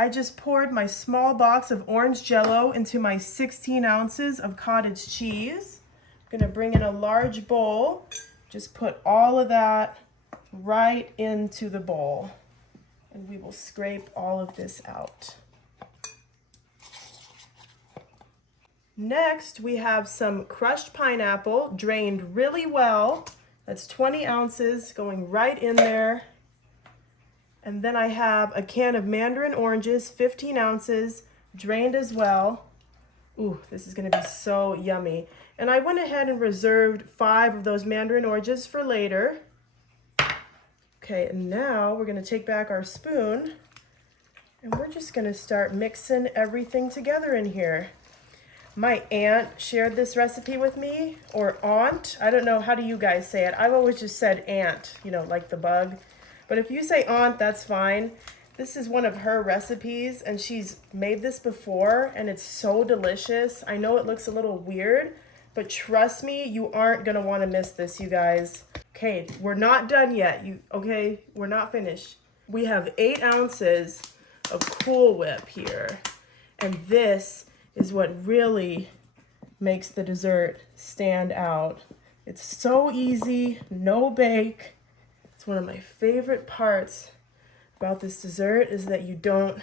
I just poured my small box of orange jello into my 16 ounces of cottage cheese. I'm gonna bring in a large bowl. Just put all of that right into the bowl. And we will scrape all of this out. Next, we have some crushed pineapple, drained really well. That's 20 ounces going right in there. And then I have a can of mandarin oranges, 15 ounces, drained as well. Ooh, this is gonna be so yummy. And I went ahead and reserved 5 of those mandarin oranges for later. Okay, and now we're gonna take back our spoon and we're just gonna start mixing everything together in here. My aunt shared this recipe with me, or aunt. I don't know, how do you guys say it? I've always just said aunt, you know, like the bug. But if you say aunt, that's fine. This is one of her recipes, and she's made this before, and it's so delicious. I know it looks a little weird, but trust me, you aren't gonna wanna miss this, you guys. Okay, we're not done yet. Okay, we're not finished. We have 8 ounces of Cool Whip here, and this is what really makes the dessert stand out. It's so easy, no bake. It's one of my favorite parts about this dessert is that you don't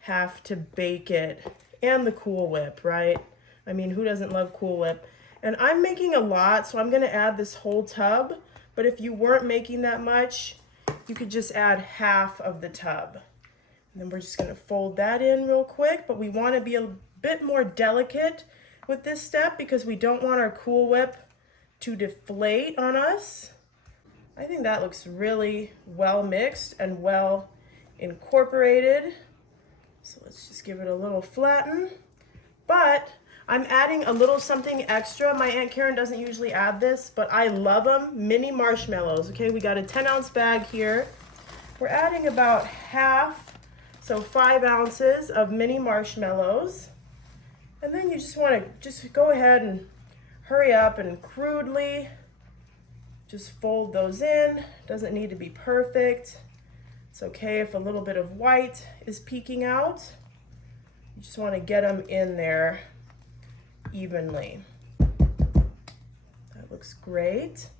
have to bake it. And the Cool Whip, right? I mean, who doesn't love Cool Whip? And I'm making a lot, so I'm gonna add this whole tub. But if you weren't making that much, you could just add half of the tub. And then we're just gonna fold that in real quick, but we wanna be a bit more delicate with this step because we don't want our Cool Whip to deflate on us. I think that looks really well mixed and well incorporated. So let's just give it a little flatten. But I'm adding a little something extra. My Aunt Karen doesn't usually add this, but I love them. Mini marshmallows, okay? We got a 10-ounce bag here. We're adding about half, so 5 ounces of mini marshmallows. And then you just wanna go ahead and hurry up and crudely just fold those in. Doesn't need to be perfect. It's okay if a little bit of white is peeking out. You just want to get them in there evenly. That looks great.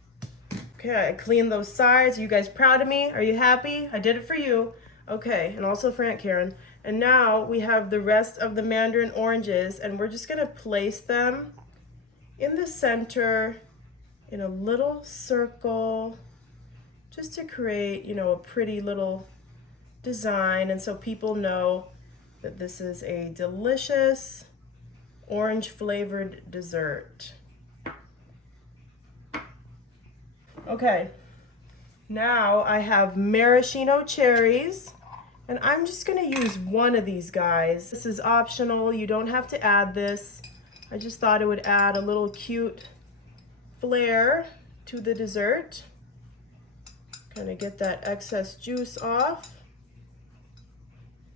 Okay, I cleaned those sides. Are you guys proud of me? Are you happy? I did it for you. Okay, and also for Aunt Karen. And now we have the rest of the mandarin oranges, and we're just gonna place them in the center in a little circle, just to create, you know, a pretty little design, and so people know that this is a delicious orange flavored dessert. Okay, now I have maraschino cherries, and I'm just gonna use one of these guys. This is optional, you don't have to add this. I just thought it would add a little cute flair to the dessert. Kind of get that excess juice off.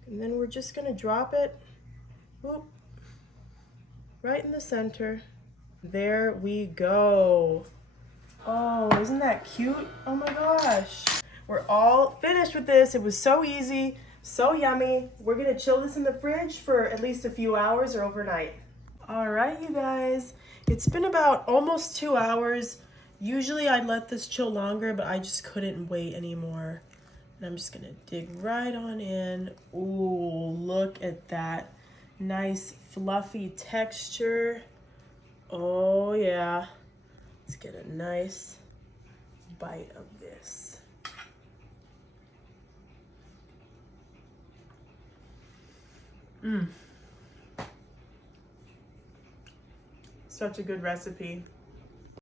And then we're just gonna drop it, whoop, right in the center. There we go. Oh, isn't that cute? Oh my gosh. We're all finished with this. It was so easy, so yummy. We're gonna chill this in the fridge for at least a few hours or overnight. All right, you guys. It's been about almost 2 hours. Usually I'd let this chill longer, but I just couldn't wait anymore. And I'm just gonna dig right on in. Ooh, look at that nice fluffy texture. Oh yeah. Let's get a nice bite of this. Such a good recipe.